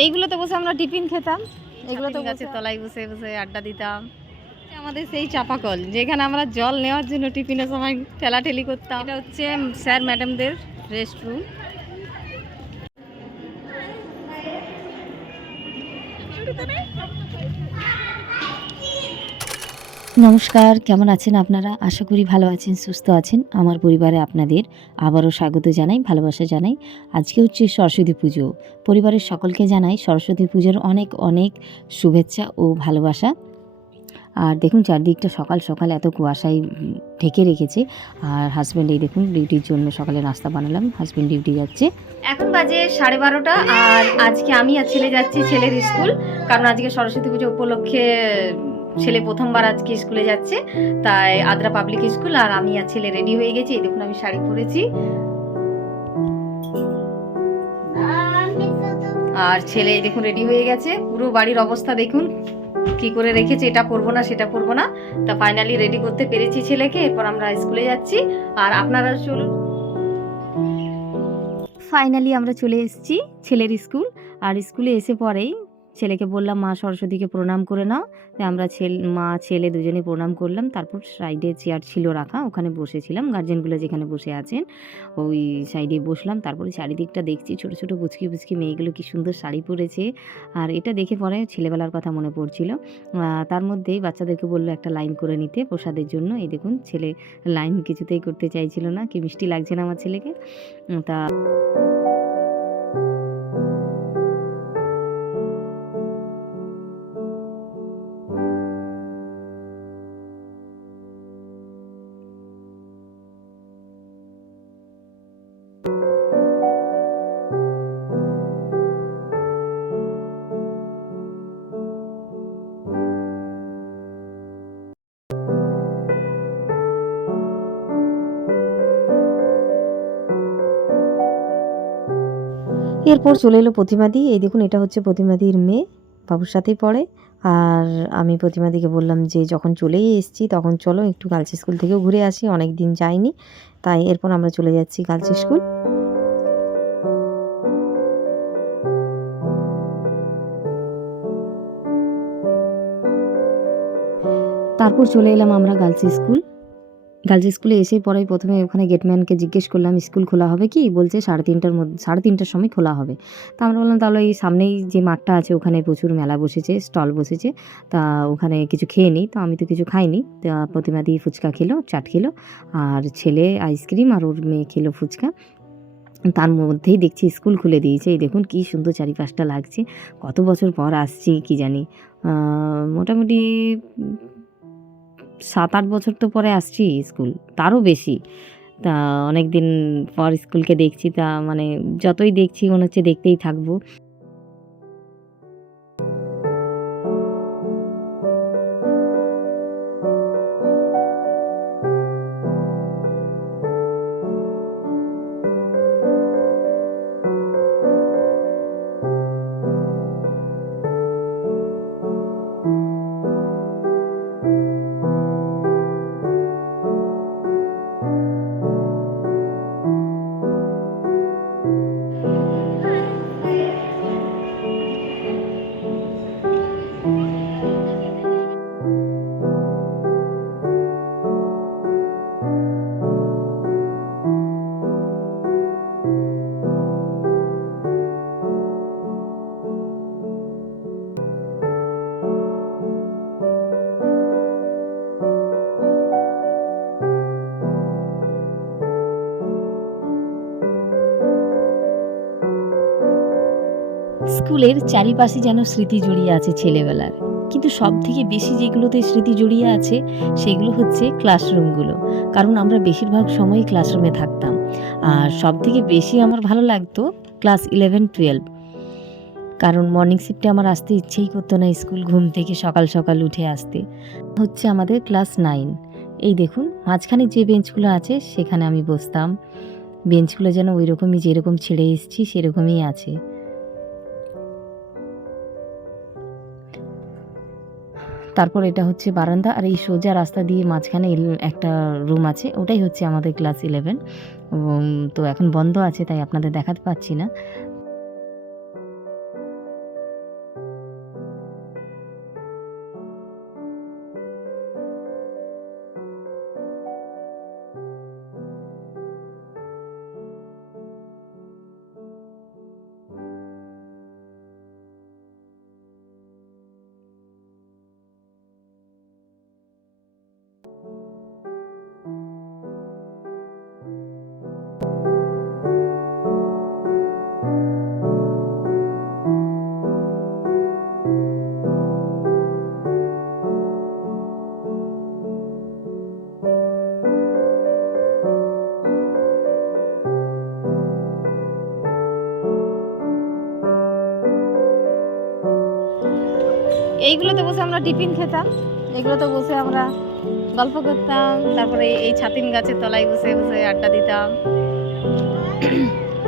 এইগুলোতে বসে আমরা টিফিন খেতাম এগুলোতে তো গাছের তলায় বসে বসে আড্ডা দিতাম। আমাদের সেই চাপাকল যেখানে আমরা জল নেওয়ার জন্য টিফিনের সময় ঠেলাঠেলি করতাম। এটা হচ্ছে স্যার ম্যাডামদের রেস্ট রুম নমস্কার, কেমন আছেন আপনারা? আশা করি ভালো আছেন, সুস্থ আছেন। আমার পরিবারে আপনাদের আবারও স্বাগত জানাই, ভালোবাসা জানাই। আজকে হচ্ছে সরস্বতী পুজো। পরিবারের সকলকে জানাই সরস্বতী পুজোর অনেক অনেক শুভেচ্ছা ও ভালোবাসা। আর দেখুন, চারদিকটা সকাল সকাল এত কুয়াশায় ঢেকে রেখেছে। আর হাজব্যান্ড এই দেখুন ডিউটির জন্য সকালে নাস্তা বানালাম। হাজব্যান্ড ডিউটি যাচ্ছে। এখন বাজে সাড়ে বারোটা আর আজকে আমি আর ছেলে যাচ্ছি ছেলের স্কুল। কারণ আজকে সরস্বতী পুজো উপলক্ষে ছেলে প্রথমবার আজকে স্কুলে যাচ্ছে তাই আদ্রা পাবলিক স্কুল আর আমি আর ছেলে রেডি হয়ে গেছি। এই দেখুন আমি শাড়ি পরেছি। আর ছেলে এই দেখুন রেডি হয়ে গেছে। পুরো বাড়ির অবস্থা দেখুন কি করে রেখেছে এটা পরবো না সেটা পরবো না। তা ফাইনালি রেডি করতে পেরেছি ছেলেকে এরপর আমরা স্কুলে যাচ্ছি। আর আপনারা চলুন। ফাইনালি আমরা চলে এসেছি ছেলের স্কুল। আর স্কুলে এসে পরেই ছেলেকে বললাম, মা, সরস্বতীকে প্রণাম করে নাও। আমরা ছেলে, মা, ছেলে দুজনে প্রণাম করলাম। তারপর সাইডে চেয়ার ছিল রাখা, ওখানে বসেছিলাম। গার্জেনগুলো যেখানে বসে আছেন, ওই সাইডে বসলাম। তারপরে চারিদিকটা দেখছি, ছোট ছোট বুচকি বুচকি মেয়েগুলো কি সুন্দর শাড়ি পরেছে। আর এটা দেখে পরে ছেলেবেলার কথা মনে পড়ছিল। তার মধ্যেই বাচ্চাদেরকে বলল একটা লাইন করে নিতে প্রসাদের জন্য। এই দেখুন, ছেলে লাইন কিছুতেই করতে চাইছিল না। কি মিষ্টি লাগছে না আমার ছেলেকে? তা এরপর চলে এলো প্রতিমাদি। এই দেখুন, এটা হচ্ছে প্রতিমাদির মেয়ে। বাবুর সাথেই পড়ে। আর আমি প্রতিমাদিকে বললাম যে, যখন চলেই এসেছি, তখন চলো একটু গার্লস স্কুল থেকেও ঘুরে আসি। অনেক দিন যাইনি। তাই এরপর আমরা চলে যাচ্ছি গার্লস স্কুল। তারপর চলে এলাম আমরা গার্লস স্কুল। গার্লস স্কুলে এসে পরে প্রথমে ওখানে গেটম্যানকে জিজ্ঞেস করলাম, স্কুল খোলা হবে কি? বলছে, সাড়ে তিনটার মধ্যে, সাড়ে তিনটার সময় খোলা হবে। তা আমরা বললাম, তাহলে এই সামনেই যে মাঠটা আছে, ওখানে প্রচুর মেলা বসেছে স্টল বসেছে। তা ওখানে কিছু খেয়ে নিই, তো আমি তো কিছু খাইনি। তা প্রতিমাদি ফুচকা খেলো, চাট খেলো, আর ছেলে আইসক্রিম আর ওর মেয়ে খেলো ফুচকা। তার মধ্যেই দেখছি স্কুল খুলে দিয়েছে। এই দেখুন কি সুন্দর চারিপাশটা লাগছে। কত বছর পর আসছি, কি জানি। মোটামুটি সাত আট বছর তো পরে আসছি স্কুল, তারও বেশি। তা অনেক দিন পর স্কুলকে দেখছি, তা মানে যতই দেখছি মনে হচ্ছে দেখতেই থাকব। স্কুলের চারিপাশে যেন স্মৃতি জড়িয়ে আছে ছেলেবেলার। কিন্তু সব থেকে বেশি যেগুলোতে স্মৃতি জড়িয়ে আছে, সেগুলো হচ্ছে ক্লাসরুমগুলো। কারণ আমরা বেশিরভাগ সময় ক্লাসরুমে থাকতাম। আর সব থেকে বেশি আমার ভালো লাগতো ক্লাস ইলেভেন, টুয়েলভ। কারণ মর্নিং শিফটে আমার আসতে ইচ্ছেই করতো না স্কুল ঘুম থেকে সকাল সকাল উঠে আসতে। হচ্ছে আমাদের ক্লাস নাইন। এই দেখুন, মাঝখানে যে বেঞ্চগুলো আছে, সেখানে আমি বসতাম। বেঞ্চগুলো যেন ওই রকমই যেরকম ছেড়ে এসেছি, সেরকমই আছে। তারপর এটা হচ্ছে বারান্দা আর এই সোজা রাস্তা দিয়ে মাঝখানে একটা রুম আছে, ওটাই হচ্ছে আমাদের ক্লাস ইলেভেন তো এখন বন্ধ আছে, তাই আপনাদের দেখাতে পাচ্ছি না। এইগুলোতে বসে আমরা টিফিন খেতাম, এগুলোতে বসে আমরা গল্প করতাম, তারপরে এই- ছাতিন গাছের তলায় বসে বসে আড্ডা দিতাম,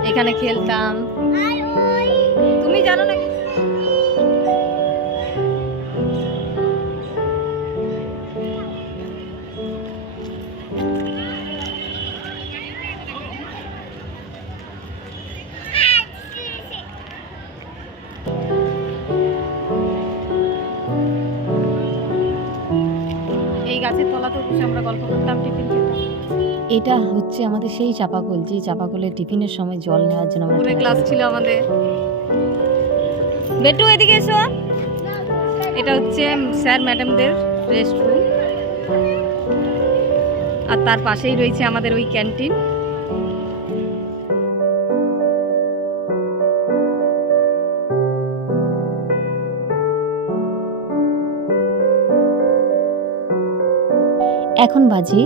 এখানে খেলতাম। আমরা গল্প করতাম টিফিন খেতাম। এটা হচ্ছে আমাদের সেই চাপাকল যে চাপাকলের টিফিনের সময় জল নেওয়ার জন্য আমাদের ক্লাস ছিল আমাদের। বেটু এদিকে এসো। এটা হচ্ছে স্যার ম্যাডামদের রেস্টরুম। আর তার পাশেই রয়েছে আমাদের ওই ক্যান্টিন। এখন বাজে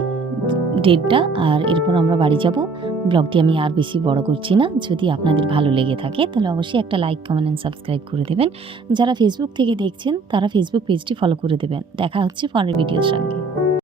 ডেটটা আর এরপর আমরা বাড়ি যাব। ব্লগটি আমি আর বেশি বড় করছি না। যদি আপনাদের ভালো লেগে থাকে, তাহলে অবশ্যই একটা লাইক কমেন্ট অ্যান্ড সাবস্ক্রাইব করে দেবেন। যারা ফেসবুক থেকে দেখছেন, তারা ফেসবুক পেজটি ফলো করে দেবেন। দেখা হচ্ছে পরের ভিডিওর সঙ্গে।